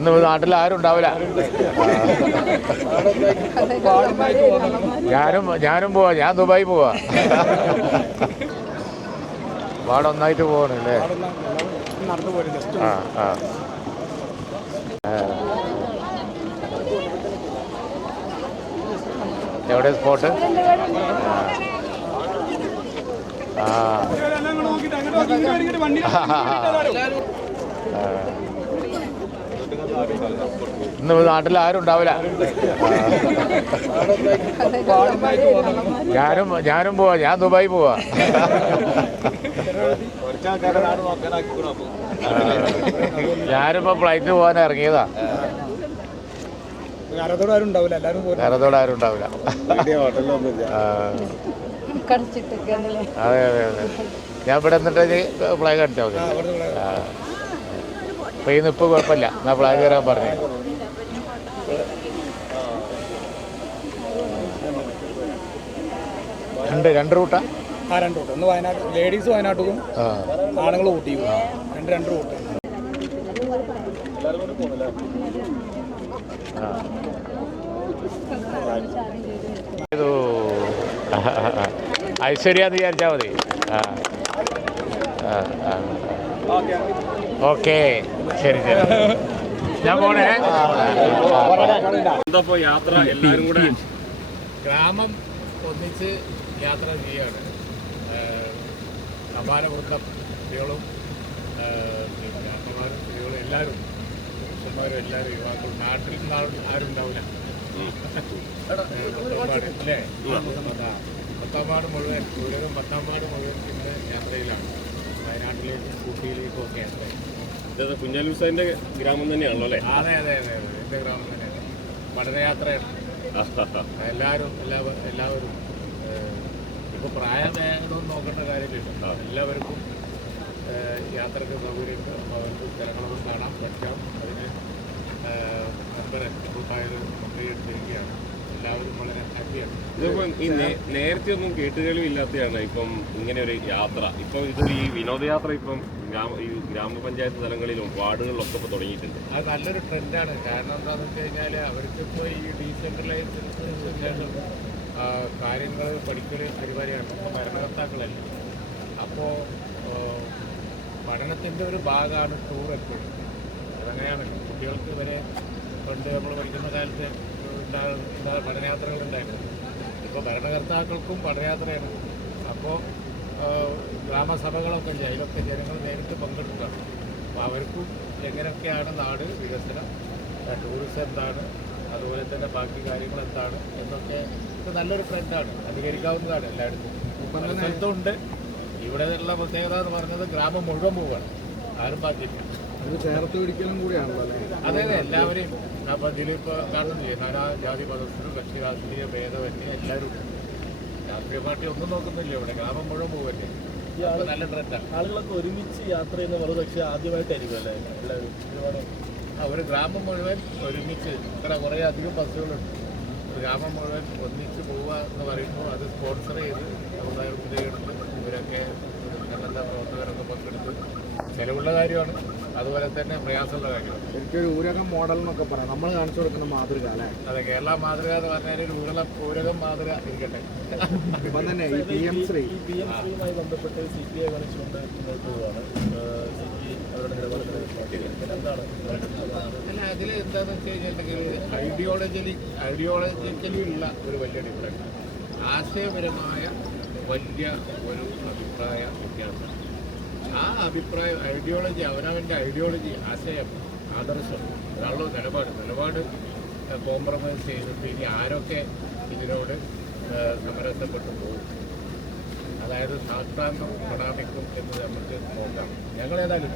ഇന്ന് നാട്ടിൽ ആരും ഉണ്ടാവില്ല. ഞാനും ഞാനും പോവാ. ഞാൻ ദുബായി പോവാ. പാടെ ഒന്നായിട്ട് ആ ആ ആ. എവിടെ സ്പോട്ട്? ആ. ആ. ഇന്ന് നാട്ടിൽ ആരും ഉണ്ടാവില്ല. ഞാനും ഞാനും പോവാ. ഞാൻ ദുബായി പോവാ. ഞാനിപ്പോ ഫ്ലൈറ്റിന് പോകാൻ ഇറങ്ങിയതാ. ആരത്തോടെ ആരും ഉണ്ടാവില്ല. അതെ അതെ അതെ. ഞാൻ ഇവിടെ എന്നിട്ട് ഫ്ലാഗ് അടിച്ചാൽ മതി. ഈ നിപ്പ് കുഴപ്പമില്ല. എന്നാ ഫ്ലാഗ് കയറാൻ പറഞ്ഞു. രണ്ട് രണ്ട് റൂട്ടാ? ആ രണ്ട് റൂട്ട്. ഒന്ന് വയനാട് ലേഡീസ് വയനാട്ടുക്കും ആ. ആണുങ്ങൾ ഊട്ടിയും രണ്ട് രണ്ട് റൂട്ട്. ഇത് ഐശ്വര്യാന്ന് വിചാരിച്ചാൽ മതി. ആ. ആ, ആ. ഓക്കെ. ശരി ശരി. ഞാൻ പോണേ. എന്താ യാത്ര? എല്ലാരും കൂടെ ഗ്രാമം ഒന്നിച്ച് യാത്ര ചെയ്യാണ് സമാനവൃത്ത കുട്ടികളും അമ്മമാരും സ്ത്രീകളും എല്ലാവരും പുരുഷന്മാരും എല്ലാവരും യുവാക്കളും നാട്ടിൽ നിന്ന് ആരും- ഉണ്ടാവില്ല അല്ലേ. പത്താമ്പാട് മുഴുവൻ കൂടുതലും പത്താമ്പാട് മുഴുവൻ ഇന്ന് യാത്രയിലാണ്. വയനാട്ടിലേക്കും ഊട്ടിയിലേക്കും ഒക്കെ യാത്ര കുഞ്ഞാലി ഹുസൈന്റെ ഗ്രാമം തന്നെയാണല്ലോ അല്ലേ? അതെ അതെ അതെ അതെ. എന്റെ ഗ്രാമം തന്നെയാണ് പഠനയാത്രയാണ്. എല്ലാവരും എല്ലാവരും എല്ലാവരും ഇപ്പോൾ പ്രായഭേദമൊന്നും നോക്കേണ്ട കാര്യമില്ല. എല്ലാവർക്കും യാത്രയ്ക്ക് യാത്രയ്ക്ക് സൗകര്യമുണ്ട്. അവർക്ക് സ്ഥലങ്ങളൊന്നും കാണാൻ പറ്റാം. അതിന് നമ്പർ കൂട്ടായത് മുൻകൈ എടുത്തിരിക്കുകയാണ് എല്ലാവരും വളരെ ഹാപ്പിയാണ് ഇതിപ്പം ഈ നേരത്തെ ഒന്നും കേട്ടുകളും ഇല്ലാത്തതാണ് ഇപ്പം ഇങ്ങനെ ഒരു യാത്ര. ഇപ്പം ഇതൊരു ഈ വിനോദയാത്ര ഇപ്പം ഗ്രാമ ഈ ഗ്രാമപഞ്ചായത്ത് തലങ്ങളിലും വാർഡുകളിലൊക്കെ ഇപ്പൊ തുടങ്ങിയിട്ടുണ്ട്. അത് നല്ലൊരു ട്രെൻഡാണ് കാരണം എന്താണെന്ന് വെച്ച് കഴിഞ്ഞാൽ അവർക്കിപ്പോൾ ഈ ഡീസെൻട്രലൈസ് കാര്യങ്ങൾ പഠിക്കൽ പരിപാടിയാണ്. ഇപ്പോൾ ഭരണകർത്താക്കളല്ല. അപ്പോൾ പഠനത്തിന്റെ ഒരു ഭാഗമാണ് ടൂർ എപ്പോഴും. അതങ്ങനെയാണ് കുട്ടികൾക്ക് വരെ പണ്ട് നമ്മൾ പഠിക്കുന്ന കാലത്ത് ഉണ്ടാ ഉണ്ടാ പഠനയാത്രകൾ ഉണ്ടായിരുന്നു ഇപ്പോൾ ഭരണകർത്താക്കൾക്കും പഠനയാത്രയാണ്. അപ്പോൾ ഗ്രാമസഭകളൊക്കെ ഇല്ല അതിലൊക്കെ ജനങ്ങൾ നേരിട്ട് പങ്കെടുക്കുകയാണ്. അപ്പോൾ അവർക്കും എങ്ങനെയൊക്കെയാണ് നാട് വികസനം ടൂറിസം എന്താണ് അതുപോലെ തന്നെ ബാക്കി കാര്യങ്ങൾ എന്താണ് എന്നൊക്കെ ഇപ്പോൾ നല്ലൊരു ട്രെൻഡാണ് അധികരിക്കാവുന്നതാണ് എല്ലായിടത്തും. പല സ്ഥലത്തും ഉണ്ട്. ഇവിടെ ഉള്ള പ്രത്യേകത എന്ന് പറഞ്ഞത് ഗ്രാമം മുഴുവൻ പോവുകയാണ്. ആരും ബാക്കിയില്ല. ചേർത്ത് പിടിക്കലും കൂടിയാണല്ലോ അല്ലേ? അതെ അതെ എല്ലാവരെയും. അപ്പൊ ഇതിലിപ്പോ കാണുന്നില്ലേ നാനാ ജാതി മതസ്ഥരും കക്ഷി രാഷ്ട്രീയ ഭേദമന്യേ എല്ലാവരും. രാഷ്ട്രീയ പാർട്ടി ഒന്നും നോക്കുന്നില്ല ഇവിടെ. ഗ്രാമം മുഴുവൻ പോവല്ലേ? നല്ല ട്രെൻഡാണ് ആളുകളൊക്കെ ഒരുമിച്ച് യാത്ര ചെയ്യുന്ന വളരെ പക്ഷേ ആദ്യമായിട്ടായിരിക്കും അല്ലേ? എല്ലാവരും ഒരുപാട്. ആ ഒരു ഗ്രാമം മുഴുവൻ ഒരുമിച്ച്. ഇത്ര കുറേ അധികം ബസ്സുകളുണ്ട്. ഒരു ഗ്രാമം മുഴുവൻ ഒന്നിച്ച് പോവുക എന്ന് പറയുമ്പോൾ അത് സ്പോൺസർ ചെയ്ത് സമുദായ എടുത്ത് ഇവരൊക്കെ നല്ല പ്രവർത്തകരൊക്കെ പങ്കെടുത്ത്. ചിലവുള്ള കാര്യമാണ്. അതുപോലെ തന്നെ പ്രയാസമുള്ള കാര്യമാണ് ശരിക്കും ഒരു ഊരകം മോഡൽ എന്നൊക്കെ പറയാം. നമ്മൾ കാണിച്ചു കൊടുക്കുന്ന മാതൃക അല്ലേ? അതെ കേരള മാതൃക എന്ന് പറഞ്ഞാൽ ഒരു ഊരളം ഊരകം മാതൃക ഇരിക്കട്ടെ. ഇപ്പം തന്നെ ഈ പി എം ശ്രീ. ഈ പി എം ശ്രീയുമായി ബന്ധപ്പെട്ട് സി പി ഐ കാണിച്ചുകൊണ്ട് മുന്നോട്ട് പോവുകയാണ്. സി പി അവരുടെ നിലപാടുകൾ എന്താണ്? അല്ല അതിൽ എന്താണെന്ന് വെച്ച് കഴിഞ്ഞിട്ടുണ്ടെങ്കിൽ ഐഡിയോളജി ഐഡിയോളജിക്കലി ഉള്ള ഒരു വലിയ ഡിഫറൻസ് ആശയപരമായ വലിയ ഒരു അഭിപ്രായ വ്യത്യാസം. ആ അഭിപ്രായം ഐഡിയോളജി അവനവന്റെ ഐഡിയോളജി ആശയം ആദർശം ഒരാളുടെ നിലപാട്. നിലപാട് കോംപ്രമൈസ് ചെയ്തിട്ട് ഇനി ആരൊക്കെ ഇതിനോട് സമരസപ്പെട്ടു പോകും? അതായത് സാഷ്ടാംഗം പ്രണാമിക്കും എന്ന് നമുക്ക് നോക്കാം. ഞങ്ങളേതായാലും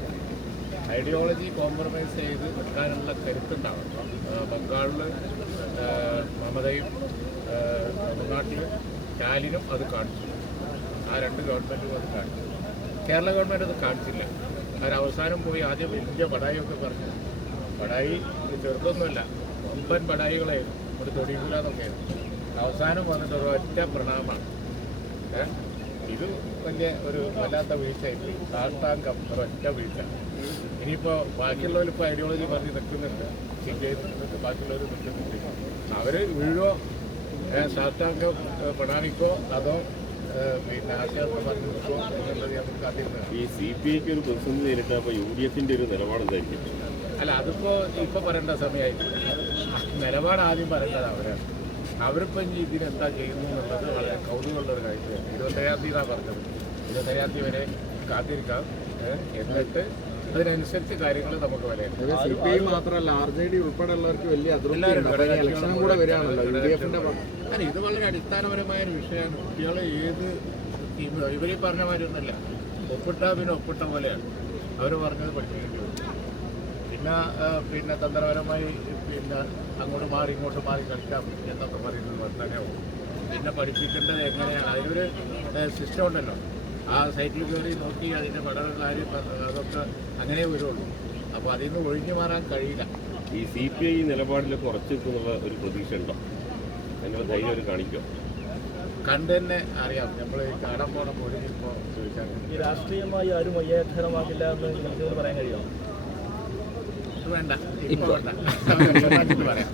ഐഡിയോളജി കോംപ്രമൈസ് ചെയ്ത് നിൽക്കാനുള്ള കരുത്തുണ്ടാവും ബംഗാളിൽ മമതയും തമിഴ്നാട്ടിലും സ്റ്റാലിനും അത് കാണിച്ചു. ആ രണ്ട് ഗവൺമെന്റും അത് കാണിച്ചു. കേരള ഗവൺമെന്റ് അത് കാണിച്ചില്ല. അവരവസാനം പോയി ആദ്യം വലിയ പടായൊക്കെ പറഞ്ഞു. പടായി ചെറുതൊന്നുമല്ല ഒമ്പൻ പടായികളായിരുന്നു ഒരു തൊടിയില്ലാന്നൊക്കെയായിരുന്നു അവസാനം വന്നിട്ട് ഒറ്റ പ്രണാമമാണ് ഏ? ഇത് വലിയ ഒരു വല്ലാത്ത വീഴ്ചയായിട്ട്. ഒരു ഒരൊറ്റ വീഴ്ച. ഇനിയിപ്പോൾ ബാക്കിയുള്ളവർ ഇപ്പോൾ ഐഡിയോളജി പറഞ്ഞ് നിൽക്കുന്നുണ്ട്. നിൽക്കുന്നുണ്ട്. ബാക്കിയുള്ളവർ നിൽക്കുന്നുണ്ട് അവർ വീഴോ സാഷ്ടാംഗം പ്രണാമിക്കോ അതോ ഈ സി പി ഐക്ക് ഒരു പ്രതിസന്ധി നേരിട്ടപ്പോൾ യു ഡി എഫിന്റെ ഒരു നിലപാട് എന്തായിരിക്കും? അല്ല അതിപ്പോ ഇപ്പൊ പറയേണ്ട സമയമായി. നിലപാട് ആദ്യം പറയേണ്ടത് അവരാണ്. അവരിപ്പോ ഇനി ഇതിനെന്താ ചെയ്യുന്നു എന്നുള്ളത് വളരെ കൗതുകമുള്ള ഒരു കാര്യമാണ് ഇരുപത്തേഴാം തീയതി പറഞ്ഞത്. ഇരുപത്തേഴാം തീയതി വരെ കാത്തിരിക്കാം. എന്നിട്ട് അതിനനുസരിച്ച് കാര്യങ്ങൾ നമുക്ക് വിലയിരുത്താം. മാത്രമല്ല ആർ ജെ ഡി ഉൾപ്പെടെയുള്ളവർക്ക് വലിയ ഇലക്ഷനും കൂടെ വരികയാണല്ലോ യു ഡി എഫിന്റെ ഇത് വളരെ അടിസ്ഥാനപരമായ ഒരു വിഷയമാണ്. കുട്ടികളെ ഏത് ഇവരീ പറഞ്ഞ മാതിരി ഒന്നല്ല ഒപ്പിട്ടാ പിന്നെ ഒപ്പിട്ട പോലെയാണ്. അവർ പറഞ്ഞത് പഠിപ്പിക്കേണ്ടി പിന്നെ പിന്നെ തന്ത്രപരമായി പിന്നെ അങ്ങോട്ട് മാറി ഇങ്ങോട്ട് മാറി കളിക്കാം എന്നൊക്കെ പറയുന്നത് വർത്തനവും പിന്നെ പഠിപ്പിക്കേണ്ടത് എങ്ങനെയാണ്? അതിനൊരു സിസ്റ്റം ഉണ്ടല്ലോ. ആ സൈറ്റിൽ കയറി നോക്കി അതിന്റെ പഠന കാര്യം അതൊക്കെ അങ്ങനെ വരുള്ളൂ. അപ്പോൾ അതിൽ നിന്ന് ഒഴിഞ്ഞു മാറാൻ കഴിയില്ല. ഈ സി പി ഐ നിലപാടിലൊക്കെ കുറച്ചിട്ടുള്ള ഒരു പ്രതീക്ഷ ഉണ്ടോ അതിനുള്ള ധൈര്യം അവർ കാണിക്കോ? കണ്ട് തന്നെ അറിയാം. നമ്മൾ കാണാൻ പോണ പോലീസ് ഇപ്പോൾ ചോദിച്ചാൽ ഈ രാഷ്ട്രീയമായി ആരും വയ്യാധരമാകില്ല എന്ന് നിങ്ങൾക്ക് പറയാൻ കഴിയുമോ? വേണ്ട. ഇപ്പോൾ വേണ്ട. പറയാം